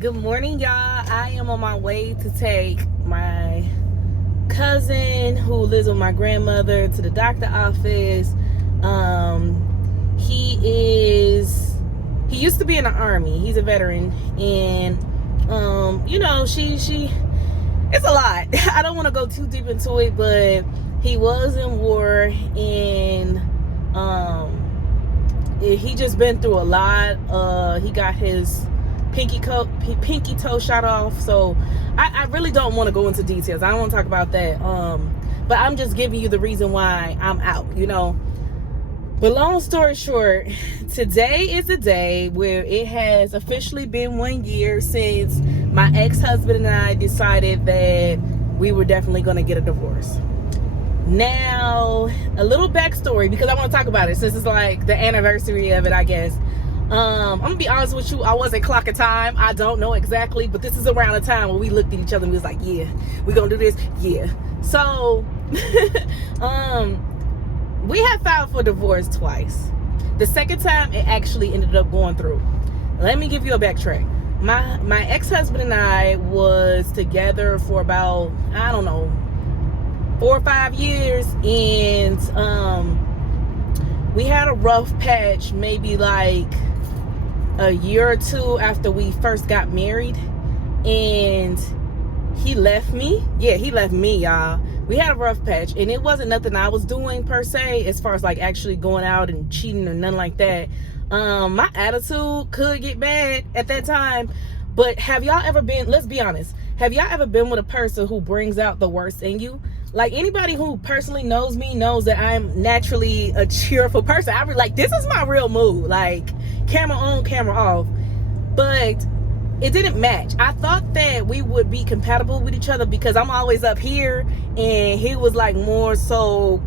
Good morning, y'all. I am on my way to take my cousin who lives with my grandmother to the doctor office. He used to be in the army. He's a veteran, and she it's a lot. I don't want to go too deep into it, but he was in war, and he just been through a lot. He got his pinky toe shot off, so I really don't want to go into details. I don't want to talk about that, but I'm just giving you the reason why I'm out, But long story short, today is the day where it has officially been 1 year since my ex-husband and I decided that we were definitely going to get a divorce. Now, a little backstory, because I want to talk about it since it's like the anniversary of it, I guess. I'm gonna be honest with you, I wasn't clocking time. I don't know exactly, but this is around the time when we looked at each other and we was like, yeah, we're gonna do this. Yeah. So we have filed for divorce twice. The second time it actually ended up going through. Let me give you a backtrack. My ex-husband and I was together for about, 4 or 5 years, and we had a rough patch maybe like a year or two after we first got married, and he left me. Yeah, he left me, y'all. We had a rough patch, and it wasn't nothing I was doing per se as far as like actually going out and cheating or nothing like that. My attitude could get bad at that time, but have y'all ever been, let's be honest, have y'all ever been with a person who brings out the worst in you? Like, anybody who personally knows me knows that I'm naturally a cheerful person. I like, this is my real mood, like camera on, camera off. But it didn't match. I thought that we would be compatible with each other because I'm always up here and he was like more so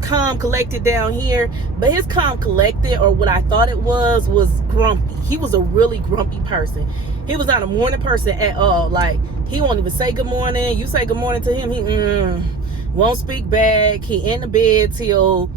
calm collected down here. But his calm collected, or what I thought it was grumpy. He was a really grumpy person. He was not a morning person at all. Like, he won't even say good morning. You say good morning to him, he won't speak back. He in the bed till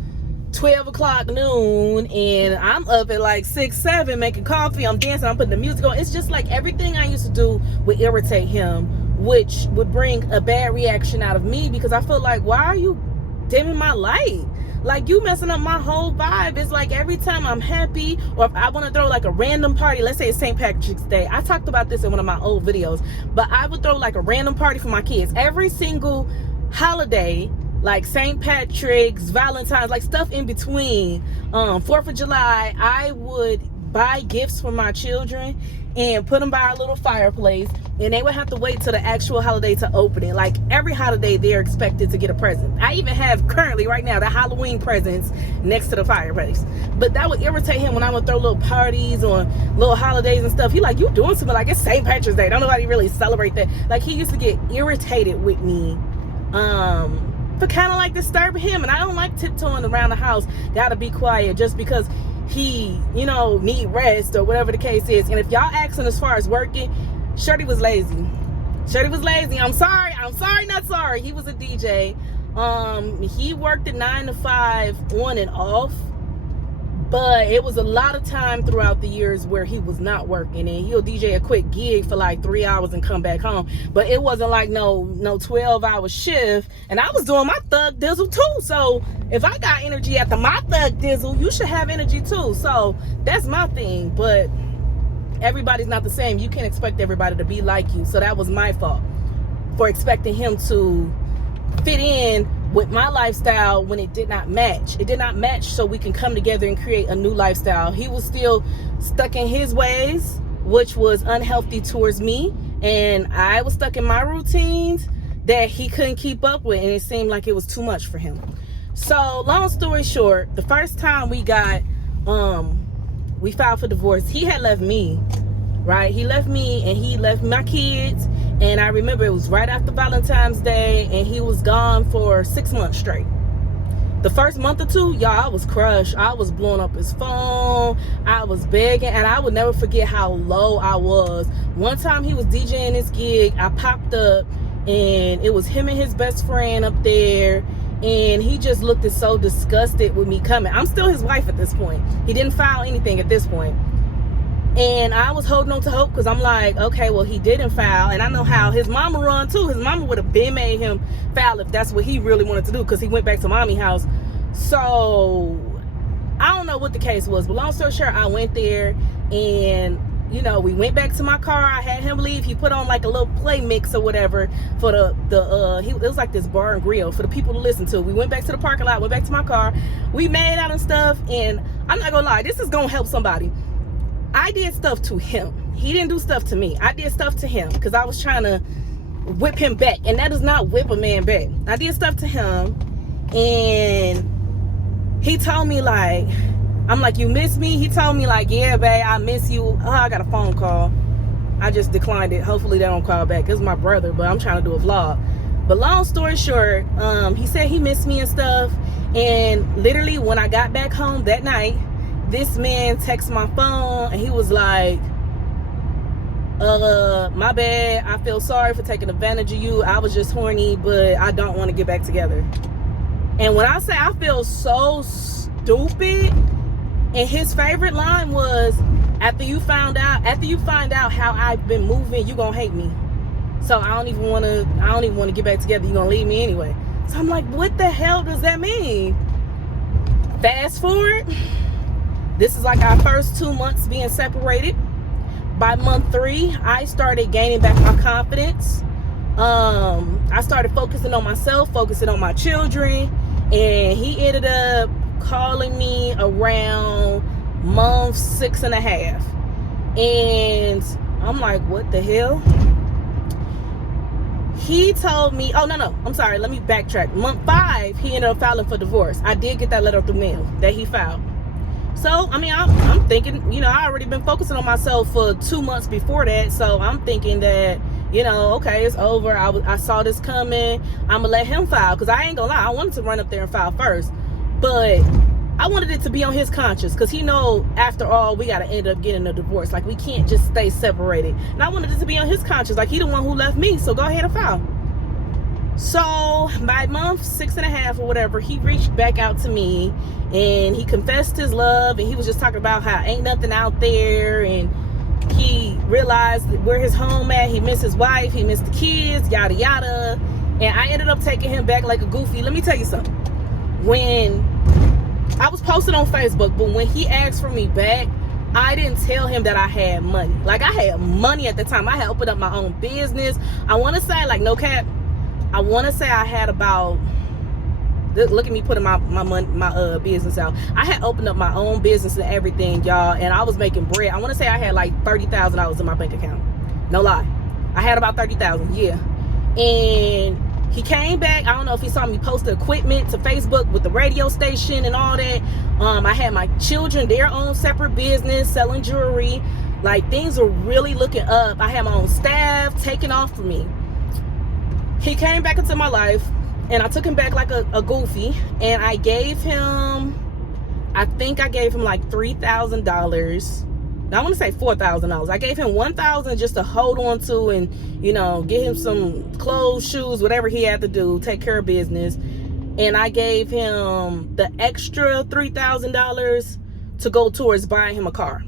12 o'clock noon, and I'm up at like 6, 7 making coffee. I'm dancing, I'm putting the music on. It's just like everything I used to do would irritate him, which would bring a bad reaction out of me, because I feel like, why are you dimming my light? Like, you messing up my whole vibe. It's like every time I'm happy, or if I want to throw like a random party, let's say it's St. Patrick's Day. I talked about this in one of my old videos, but I would throw like a random party for my kids every single holiday, like St. Patrick's, Valentine's, like stuff in between, 4th of July. I would buy gifts for my children and put them by our little fireplace, and they would have to wait till the actual holiday to open it. Like, every holiday they're expected to get a present. I even have currently right now the Halloween presents next to the fireplace. But that would irritate him when I would throw little parties on little holidays and stuff. He like, you doing something, like it's St. Patrick's Day, don't nobody really celebrate that. Like, he used to get irritated with me for kind of like disturbing him, and I don't like tiptoeing around the house, gotta be quiet just because he need rest or whatever the case is. And if y'all asking as far as working, Shirley was lazy. I'm sorry, not sorry. He was a DJ. He worked at 9 to 5 on and off, but it was a lot of time throughout the years where he was not working, and he'll DJ a quick gig for like 3 hours and come back home. But it wasn't like no 12-hour shift, and I was doing my thug dizzle too. So if I got energy after my thug dizzle, you should have energy too. So that's my thing. But everybody's not the same. You can't expect everybody to be like you. So that was my fault for expecting him to fit in with my lifestyle when it did not match. It did not match, so we can come together and create a new lifestyle. He was still stuck in his ways, which was unhealthy towards me, and I was stuck in my routines that he couldn't keep up with, and it seemed like it was too much for him. So long story short, the first time we filed for divorce, he had left me, right? He left me, and he left my kids. And I remember it was right after Valentine's Day, and he was gone for 6 months straight. The first month or two, y'all, I was crushed. I was blowing up his phone. I was begging, and I would never forget how low I was. One time he was DJing his gig, I popped up, and it was him and his best friend up there, and he just looked so disgusted with me coming. I'm still his wife at this point. He didn't file anything at this point. And I was holding on to hope because I'm like, okay, well, he didn't file. And I know how his mama run too. His mama would have been made him file if that's what he really wanted to do, because he went back to mommy house. So I don't know what the case was, but long story short, I went there and, you know, we went back to my car. I had him leave. He put on like a little play mix or whatever for it was like this bar and grill for the people to listen to. We went back to the parking lot, went back to my car. We made out and stuff. And I'm not gonna lie, this is gonna help somebody. I did stuff to him. He didn't do stuff to me. I did stuff to him because I was trying to whip him back. And that does not whip a man back. I did stuff to him. And he told me, like, I'm like, you miss me? He told me, like, yeah, babe, I miss you. Oh, I got a phone call. I just declined it. Hopefully they don't call back. It's my brother, but I'm trying to do a vlog. But long story short, he said he missed me and stuff. And literally when I got back home that night, this man texted my phone and he was like, my bad, I feel sorry for taking advantage of you. I was just horny, but I don't want to get back together. And when I say I feel so stupid, and his favorite line was, after you find out how I've been moving, you gonna hate me. So I don't even want to get back together. You gonna leave me anyway. So I'm like, what the hell does that mean? Fast forward, this is like our first 2 months being separated. By month 3, I started gaining back my confidence. I started focusing on myself, focusing on my children, and he ended up calling me around month 6.5. And I'm like, what the hell? He told me, oh, no, I'm sorry, let me backtrack. Month 5, he ended up filing for divorce. I did get that letter through mail that he filed. So, I mean, I'm thinking, you know, I already been focusing on myself for 2 months before that. So I'm thinking that, you know, okay, it's over. I saw this coming. I'm going to let him file, because I ain't going to lie. I wanted to run up there and file first. But I wanted it to be on his conscience, because he know, after all, we got to end up getting a divorce. Like, we can't just stay separated. And I wanted it to be on his conscience. Like, he the one who left me, so go ahead and file. So by month 6.5 or whatever, he reached back out to me and he confessed his love, and he was just talking about how ain't nothing out there, and he realized where his home at. He missed his wife, he missed the kids, yada yada. And I ended up taking him back like a goofy. Let me tell you something. When I was posting on Facebook, but when he asked for me back, I didn't tell him that I had money. Like, I had money at the time. I had opened up my own business. I want to say, like, no cap, I want to say I had about, look at me putting my money, my business out. I had opened up my own business and everything, y'all, and I was making bread. I want to say I had like $30,000 in my bank account. No lie. I had about $30,000, yeah. And he came back. I don't know if he saw me post the equipment to Facebook with the radio station and all that. I had my children, their own separate business, selling jewelry. Like, things were really looking up. I had my own staff taking off for me. He came back into my life, and I took him back like a goofy, and I gave him, I think I gave him like $3,000. Now I want to say $4,000. I gave him $1,000 just to hold on to, and, you know, get him some clothes, shoes, whatever he had to do, take care of business. And I gave him the extra $3,000 to go towards buying him a car.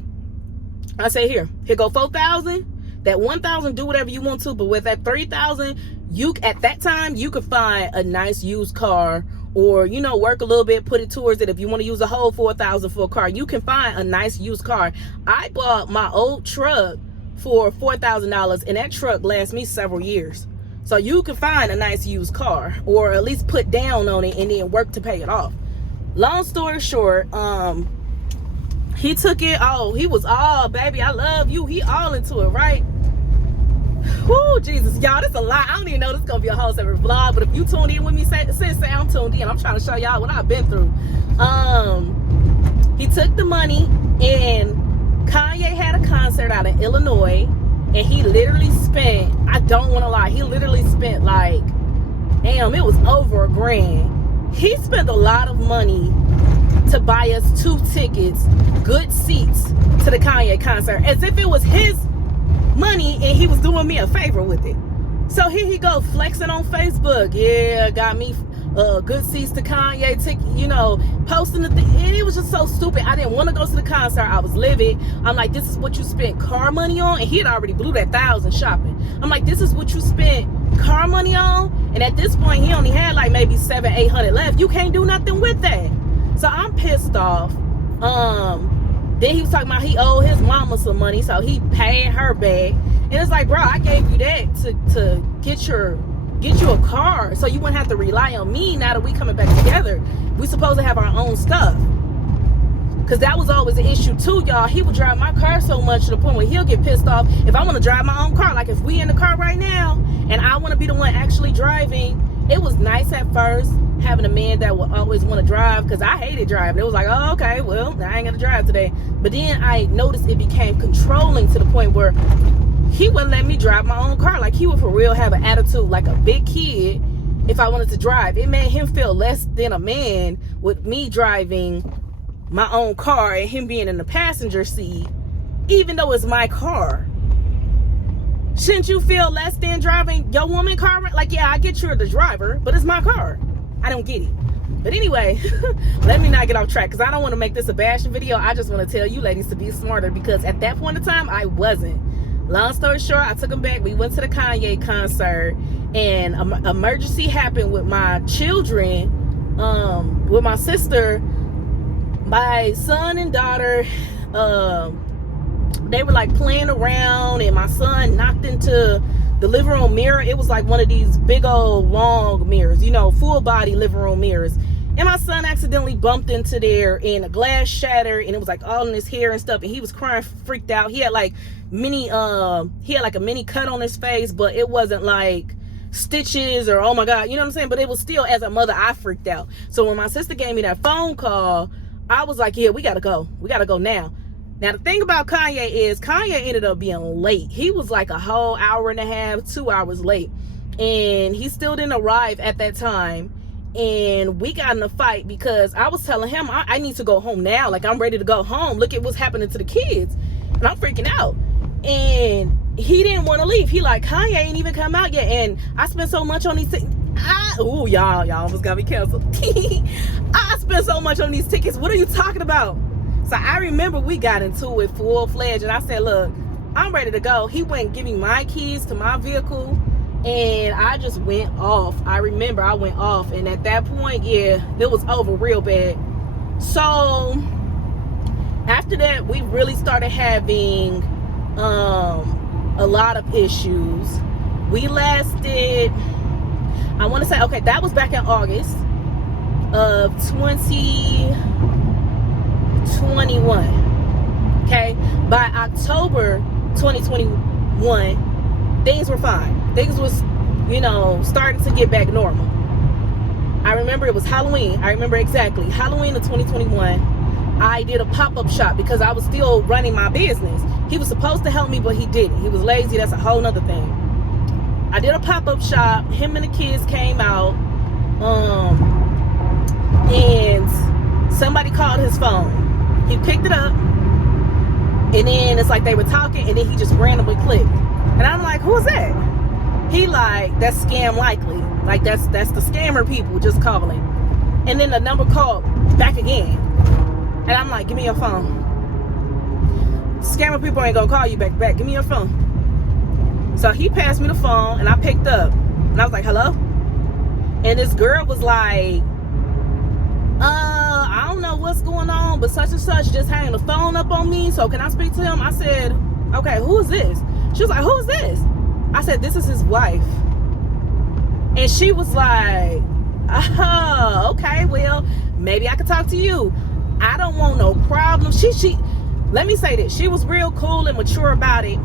I say, here go $4,000. That $1,000, do whatever you want to, but with that $3,000, you, at that time, you could find a nice used car, or, you know, work a little bit, put it towards it. If you want to use a whole $4,000 for a car, you can find a nice used car. I bought my old truck for $4,000, and that truck lasts me several years. So you can find a nice used car, or at least put down on it and then work to pay it off. Long story short, he took it. Oh, he was all, baby, I love you. He all into it, right? Whoo, Jesus, y'all, this a lot. I don't even know this is gonna be a whole separate vlog, but if you tuned in with me, say I'm tuned in. I'm trying to show y'all what I've been through. He took the money, and Kanye had a concert out in Illinois, and he literally spent, I don't want to lie, he literally spent like, damn, it was over $1,000. He spent a lot of money to buy us 2 tickets, good seats, to the Kanye concert, as if it was his money and he was doing me a favor with it. So here he go, flexing on Facebook. Yeah, got me good seats to Kanye ticket, posting the thing. And it was just so stupid. I didn't want to go to the concert. I was livid. I'm like, this is what you spent car money on? And he had already blew that 1,000 shopping. I'm like, this is what you spent car money on? And at this point, he only had like maybe 700-800 left. You can't do nothing with that. So I'm pissed off. Then he was talking about he owed his mama some money, so he paid her back. And it's like, bro, I gave you that to get you a car so you wouldn't have to rely on me now that we coming back together. We supposed to have our own stuff. Because that was always an issue too, y'all. He would drive my car so much to the point where he'll get pissed off if I want to drive my own car. Like if we in the car right now and I want to be the one actually driving. It was nice at first having a man that would always want to drive, because I hated driving. It was like, oh, okay, well, I ain't gonna drive today. But then I noticed it became controlling to the point where he wouldn't let me drive my own car. Like he would for real have an attitude like a big kid if I wanted to drive. It made him feel less than a man with me driving my own car and him being in the passenger seat, even though it's my car. Shouldn't you feel less than driving your woman car? Like, yeah, I get you're the driver, but it's my car. I don't get it. But anyway, let me not get off track, because I don't want to make this a bashing video. I just want to tell you ladies to be smarter, because at that point in time, I wasn't. Long story short, I took him back. We went to the Kanye concert, and an emergency happened with my children, with my sister. My son and daughter, they were like playing around, and my son knocked into the living room mirror. It was like one of these big old long mirrors, full body living room mirrors. And my son accidentally bumped into there, and a glass shattered, and it was like all in his hair and stuff. And he was crying, freaked out. He had like a mini cut on his face, but it wasn't like stitches or oh my God, you know what I'm saying? But it was still, as a mother, I freaked out. So when my sister gave me that phone call, I was like, yeah, we gotta go. We gotta go now. Now, the thing about Kanye is Kanye ended up being late. He was like a whole hour and a half, 2 hours late. And he still didn't arrive at that time. And we got in a fight because I was telling him, I need to go home now. Like, I'm ready to go home. Look at what's happening to the kids. And I'm freaking out. And he didn't want to leave. He like, Kanye ain't even come out yet. And I spent so much on these tickets. Y'all almost got me canceled. I spent so much on these tickets. What are you talking about? So I remember we got into it full-fledged, and I said, look, I'm ready to go. He went giving my keys to my vehicle, and I just went off. I remember I went off, and at that point, yeah, it was over real bad. So after that, we really started having a lot of issues. We lasted, I want to say, okay, that was back in August of 2021. Okay, by October 2021, things were fine. Things was, starting to get back normal. I remember it was Halloween. I remember exactly. Halloween of 2021, I did a pop-up shop because I was still running my business. He was supposed to help me, but he didn't. He was lazy. That's a whole nother thing. I did a pop-up shop. Him and the kids came out. And somebody called his phone. He picked it up, and then it's like they were talking, and then he just randomly clicked. And I'm like, who is that? He like, that's scam likely. Like that's the scammer people just calling. And then the number called back again. And I'm like, give me your phone. Scammer people ain't gonna call you back. Give me your phone. So he passed me the phone, and I picked up. And I was like, hello? And this girl was like, I don't know what's going on, but such and such just hanging the phone up on me. So can I speak to him? I said, okay, who is this? She was like, who is this? I said, this is his wife. And she was like, oh, okay, well, maybe I could talk to you. I don't want no problem. She let me say this. She was real cool and mature about it.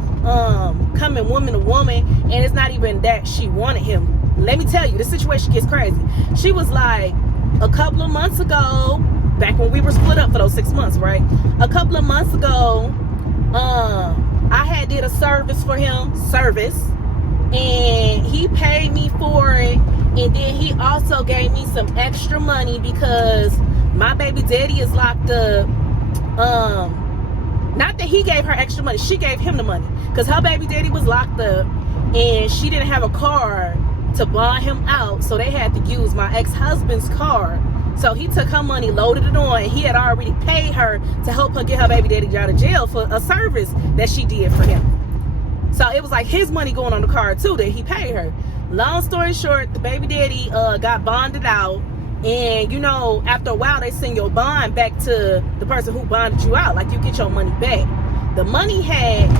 Coming woman to woman, and it's not even that she wanted him. Let me tell you, the situation gets crazy. She was like, a couple of months ago, back when we were split up for those 6 months, right? A couple of months ago, I had did a service for him, and he paid me for it, and then he also gave me some extra money because my baby daddy is locked up. Not that he gave her extra money, she gave him the money because her baby daddy was locked up, and she didn't have a car to bond him out, so they had to use my ex-husband's car. So he took her money, loaded it on, and he had already paid her to help her get her baby daddy out of jail for a service that she did for him. So it was like his money going on the car too that he paid her. Long story short, the baby daddy got bonded out, and you know, after a while they send your bond back to the person who bonded you out, like you get your money back. The money had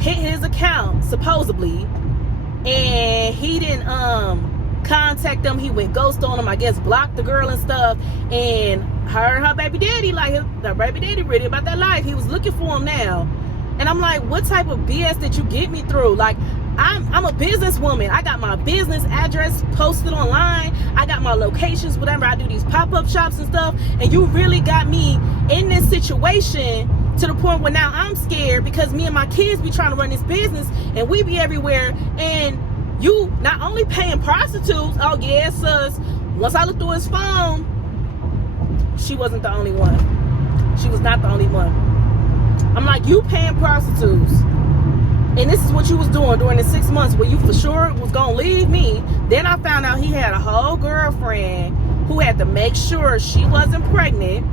hit his account supposedly, and he didn't contact them. He went ghost on them, I guess, blocked the girl and stuff. And her baby daddy, like her baby daddy really about that life. He was looking for him now. And I'm like, what type of BS did you get me through? Like, I'm a businesswoman. I got my business address posted online. I got my locations, whatever. I do these pop-up shops and stuff. And you really got me in this situation to the point where now I'm scared because me and my kids be trying to run this business and we be everywhere. And you not only paying prostitutes. Oh, yes, sis. Once I looked through his phone, she wasn't the only one. She was not the only one. I'm like, you paying prostitutes, and this is what you was doing during the 6 months where you for sure was gonna leave me. Then I found out he had a whole girlfriend who had to make sure she wasn't pregnant,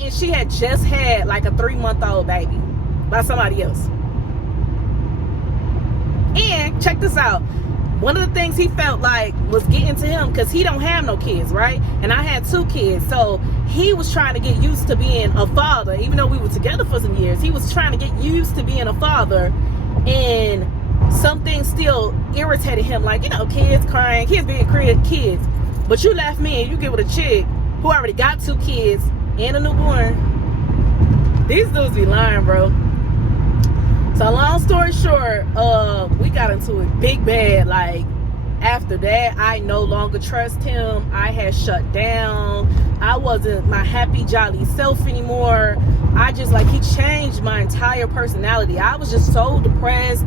and she had just had like a 3-month-old baby by somebody else. And check this out. One of the things he felt like was getting to him, because he don't have no kids, right? And I had 2 kids. So he was trying to get used to being a father. Even though we were together for some years, he was trying to get used to being a father. And something still irritated him. Like, you know, kids crying, kids being kids. But you left me and you get with a chick who already got 2 kids and a newborn. These dudes be lying, bro. So long story short, we got into it big bad. Like, after that, I no longer trust him. I had shut down. I wasn't my happy, jolly self anymore. I just, like, he changed my entire personality. I was just so depressed.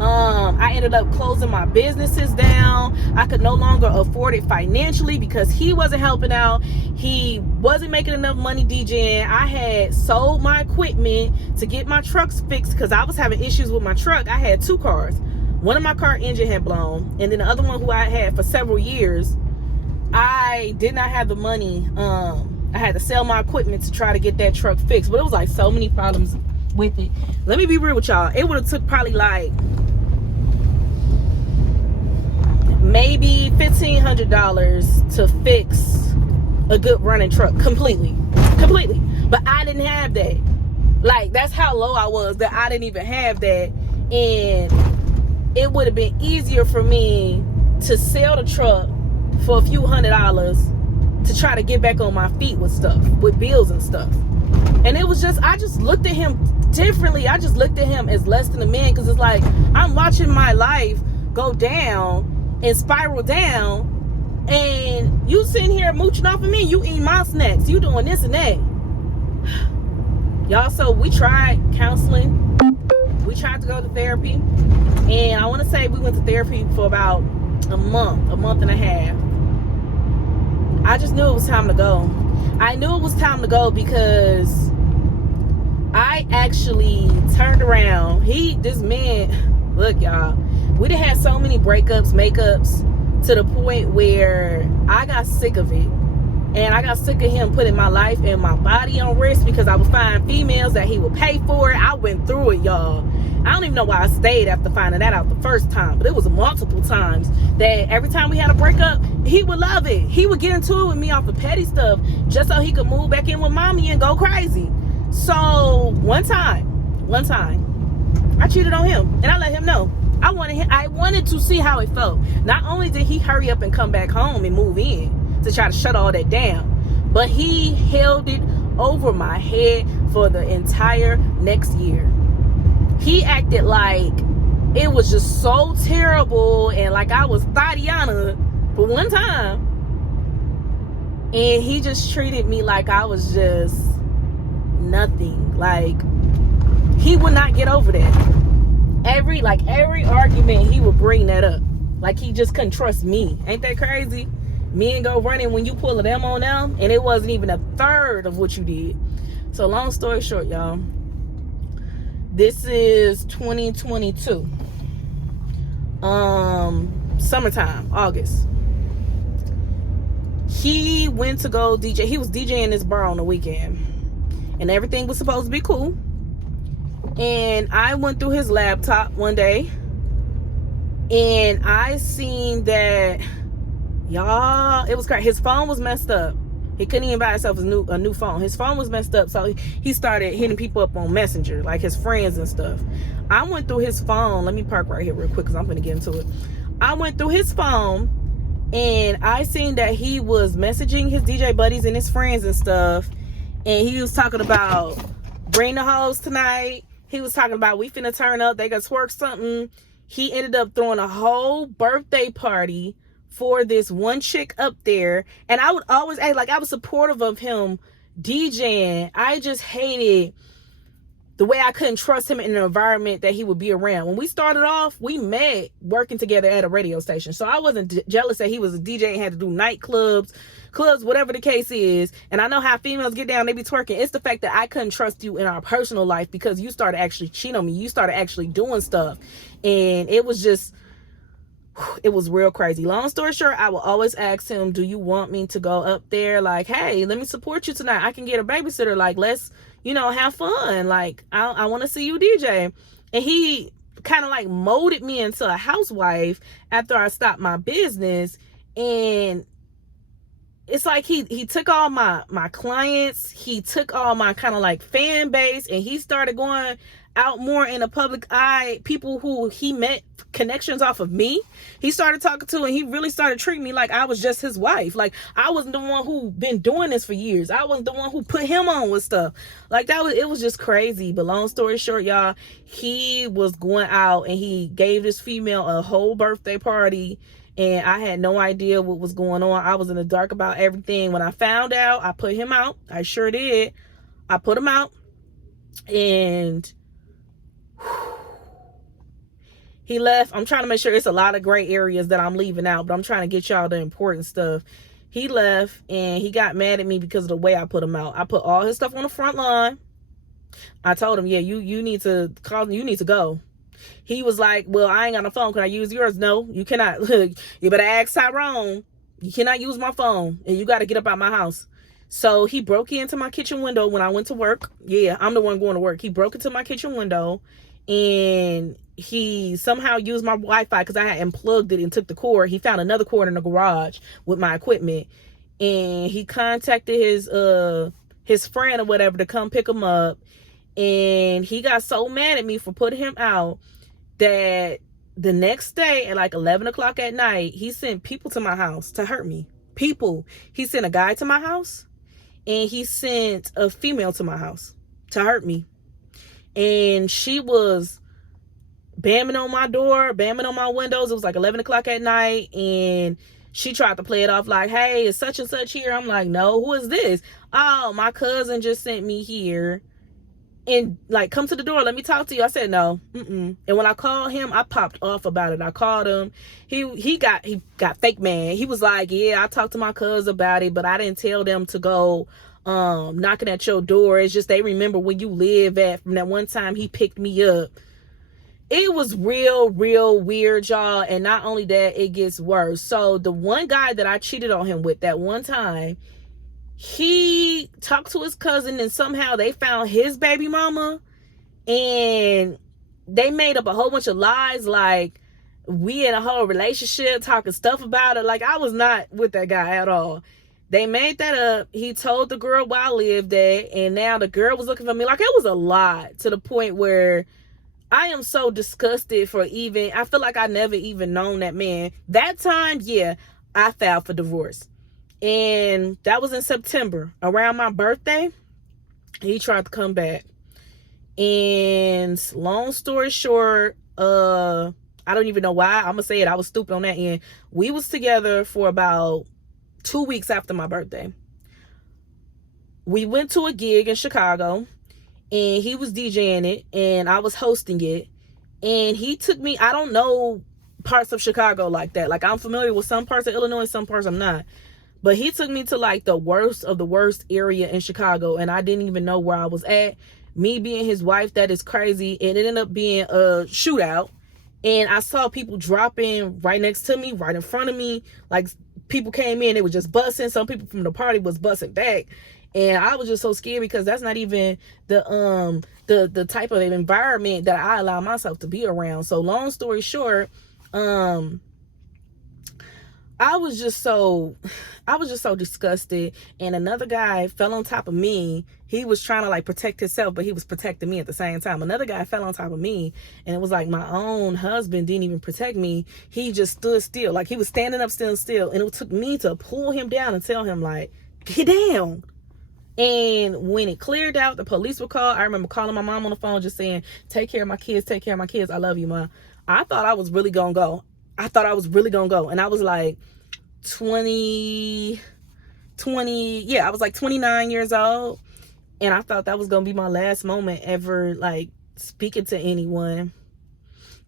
I ended up closing my businesses down. I could no longer afford it financially because he wasn't helping out. He wasn't making enough money DJing. I had sold my equipment to get my trucks fixed because I was having issues with my truck. I had 2 cars. One of my car engine had blown, and then the other one who I had for several years, I did not have the money. I had to sell my equipment to try to get that truck fixed, but it was like so many problems with it. Let me be real with y'all. It would have took probably like maybe $1,500 to fix a good running truck completely. But I didn't have that. Like, that's how low I was, that I didn't even have that. And it would have been easier for me to sell the truck for a few $100s to try to get back on my feet with stuff, with bills and stuff. And it was just, I just looked at him differently. I just looked at him as less than a man, because it's like, I'm watching my life go down and spiral down, and you sitting here mooching off of me. You eating my snacks, you doing this and that. Y'all, so we tried counseling, we tried to go to therapy, and I want to say we went to therapy for about a month and a half. I just knew it was time to go. I knew it was time to go because I actually turned around. This man, look, y'all, we done had so many breakups, makeups, to the point where I got sick of it. And I got sick of him putting my life and my body on risk because I would find females that he would pay for it. I went through it, y'all. I don't even know why I stayed after finding that out the first time, but it was multiple times that every time we had a breakup, he would love it. He would get into it with me off of petty stuff just so he could move back in with mommy and go crazy. So one time, I cheated on him, and I let him know. I wanted to see how it felt. Not only did he hurry up and come back home and move in to try to shut all that down, but he held it over my head for the entire next year. He acted like it was just so terrible and like I was Tatiana for one time, and he just treated me like I was just nothing. Like, he would not get over that. Every argument he would bring that up, like he just couldn't trust me. Ain't that crazy? Me and go running when you pull them on them, and it wasn't even a third of what you did. So long story short, y'all, this is 2022. summertime, August. He went to go DJ. He was DJing this bar on the weekend, and everything was supposed to be cool. And I went through his laptop one day, and I seen that, y'all, it was crazy. His phone was messed up. He couldn't even buy himself a new phone. His phone was messed up, so he started hitting people up on Messenger, like his friends and stuff. I went through his phone. Let me park right here real quick because I'm going to get into it. I went through his phone, and I seen that he was messaging his DJ buddies and his friends and stuff, and he was talking about bring the hoes tonight. He was talking about we finna turn up, they got twerk something. He ended up throwing a whole birthday party for this one chick up there, and I would always act like I was supportive of him DJing. I just hated the way I couldn't trust him in an environment that he would be around. When we started off, we met working together at a radio station, so I wasn't jealous that he was a DJ and had to do nightclubs, clubs, whatever the case is. And I know how females get down, they be twerking. It's the fact that I couldn't trust you in our personal life because you started actually cheating on me. You started actually doing stuff, and it was just, it was real crazy. Long story short, I will always ask him, do you want me to go up there? Like, hey, let me support you tonight. I can get a babysitter. Like, let's, have fun. Like, I want to see you DJ. And he kind of like molded me into a housewife after I stopped my business. And it's like he took all my clients, he took all my kind of like fan base, and he started going out more in the public eye. People who he met connections off of me, he started talking to, and he really started treating me like I was just his wife. Like I wasn't the one who been doing this for years. I wasn't the one who put him on with stuff. Like it was just crazy. But long story short, y'all, he was going out and he gave this female a whole birthday party, and I had no idea what was going on. I was in the dark about everything. When I found out, I put him out. I sure did. I put him out, and he left. I'm trying to make sure it's a lot of gray areas that I'm leaving out, but I'm trying to get y'all the important stuff. He left, and he got mad at me because of the way I put him out. I put all his stuff on the front lawn. I told him, yeah, you need to call, you need to go. He was like, well, I ain't got no phone. Can I use yours? No, you cannot. You better ask Tyrone. You cannot use my phone, and you got to get up out my house. So he broke into my kitchen window when I went to work. Yeah, I'm the one going to work. He broke into my kitchen window, and he somehow used my Wi-Fi because I had unplugged it and took the cord. He found another cord in the garage with my equipment, and he contacted his friend or whatever to come pick him up. And he got so mad at me for putting him out that the next day at like 11 o'clock at night, he sent people to my house to hurt me. People. He sent a guy to my house, and he sent a female to my house to hurt me. And she was bamming on my door, bamming on my windows. It was like 11 o'clock at night, and she tried to play it off like, hey, it's such and such here. I'm like, no, who is this? Oh, my cousin just sent me here. And like, come to the door, let me talk to you. I said no. And when I called him, I popped off about it. I called him. He got fake mad. He was like, yeah, I talked to my cousin about it, but I didn't tell them to go knocking at your door. It's just they remember where you live at from that one time he picked me up. It was real weird, y'all. And not only that, it gets worse. So the one guy that I cheated on him with that one time, he talked to his cousin, and somehow they found his baby mama, and they made up a whole bunch of lies like we in a whole relationship, talking stuff about it. Like I was not with that guy at all. They made that up. He told the girl where I lived at, and now the girl was looking for me. Like it was a lot, to the point where I am so disgusted for even, I feel like I never even known that man. That time, yeah, I filed for divorce. And that was in September. Around my birthday, he tried to come back. And long story short, I don't even know why. I'm going to say it. I was stupid on that end. We was together for about 2 weeks after my birthday. We went to a gig in Chicago, and he was DJing it, and I was hosting it. And he took me, I don't know parts of Chicago like that. Like I'm familiar with some parts of Illinois, some parts I'm not. But he took me to like the worst of the worst area in Chicago, and I didn't even know where I was at. Me being his wife, that is crazy. And it ended up being a shootout. And I saw people dropping right next to me, right in front of me. Like, people came in, they were just busting. Some people from the party was busting back. And I was just so scared because that's not even the type of environment that I allow myself to be around. So long story short, I was just so disgusted. And another guy fell on top of me. He was trying to like protect himself, but he was protecting me at the same time. Another guy fell on top of me, and it was like my own husband didn't even protect me. He just stood still, like he was standing up still, and it took me to pull him down and tell him like, get down. And when it cleared out, the police were called. I remember calling my mom on the phone just saying, take care of my kids, take care of my kids. I love you, Mom. I thought I was really gonna go. And I was like 20, yeah, I was like 29 years old. And I thought that was gonna be my last moment ever, like, speaking to anyone.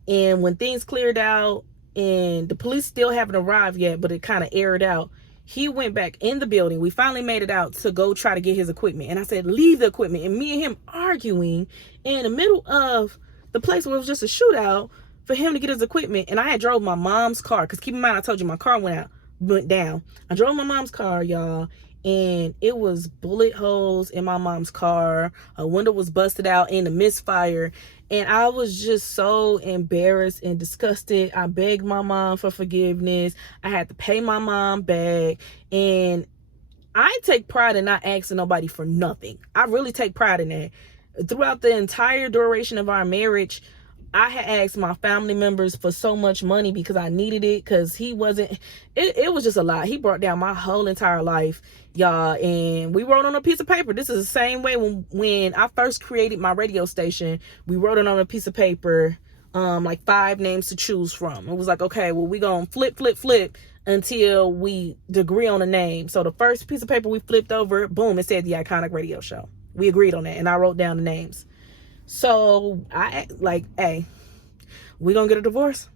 And when things cleared out and the police still haven't arrived yet, but it kind of aired out, he went back in the building. We finally made it out to go try to get his equipment. And I said, leave the equipment. And me and him arguing in the middle of the place where it was just a shootout for him to get his equipment. And I had drove my mom's car, because keep in mind, I told you my car went down. I drove my mom's car, y'all, and it was bullet holes in my mom's car. A window was busted out in the misfire. And I was just so embarrassed and disgusted. I begged my mom for forgiveness. I had to pay my mom back. And I take pride in not asking nobody for nothing. I really take pride in that. Throughout the entire duration of our marriage, I had asked my family members for so much money because I needed it, because he wasn't, it was just a lot. He brought down my whole entire life, y'all. And we wrote on a piece of paper. This is the same way when I first created my radio station. We wrote it on a piece of paper, like 5 names to choose from. It was like, okay, well, we gonna flip until we agree on a name. So the first piece of paper we flipped over, boom, it said The Iconic Radio Show. We agreed on that, and I wrote down the names. So I like, hey, we gonna get a divorce?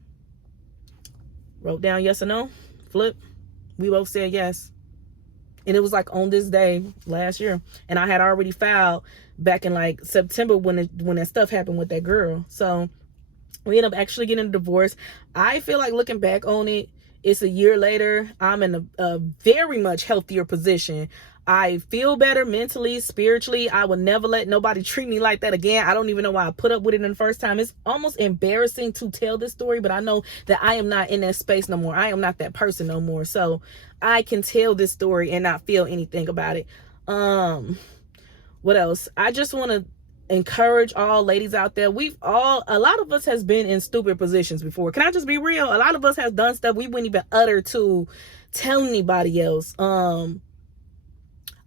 Wrote down yes or no, flip. We both said yes. And it was like on this day last year. And I had already filed back in like September when that stuff happened with that girl. So we ended up actually getting a divorce. I feel like looking back on it, it's a year later, I'm in a very much healthier position. I feel better mentally, spiritually. I would never let nobody treat me like that again. I don't even know why I put up with it in the first time. It's almost embarrassing to tell this story, but I know that I am not in that space no more. I am not that person no more. So I can tell this story and not feel anything about it. What else? I just want to encourage all ladies out there. A lot of us has been in stupid positions before. Can I just be real? A lot of us has done stuff we wouldn't even utter to tell anybody else.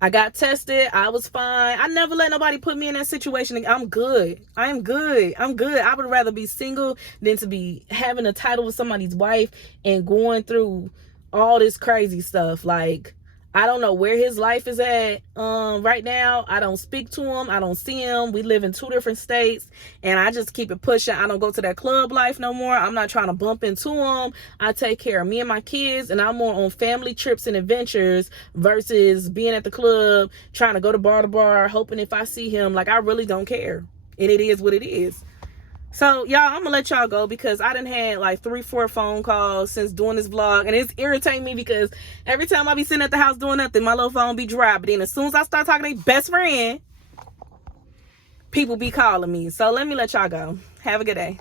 I got tested. I was fine. I never let nobody put me in that situation. I'm good. I'm good. I would rather be single than to be having a title with somebody's wife and going through all this crazy stuff. Like, I don't know where his life is at right now. I don't speak to him. I don't see him. We live in 2 different states, and I just keep it pushing. I don't go to that club life no more. I'm not trying to bump into him. I take care of me and my kids, and I'm more on family trips and adventures versus being at the club, trying to go to bar to bar, hoping if I see him. Like, I really don't care, and it is what it is. So, y'all, I'm gonna let y'all go because I done had like 3-4 phone calls since doing this vlog, and it's irritating me because every time I be sitting at the house doing nothing, my little phone be dry. But then as soon as I start talking to their best friend, people be calling me. So let me let y'all go. Have a good day.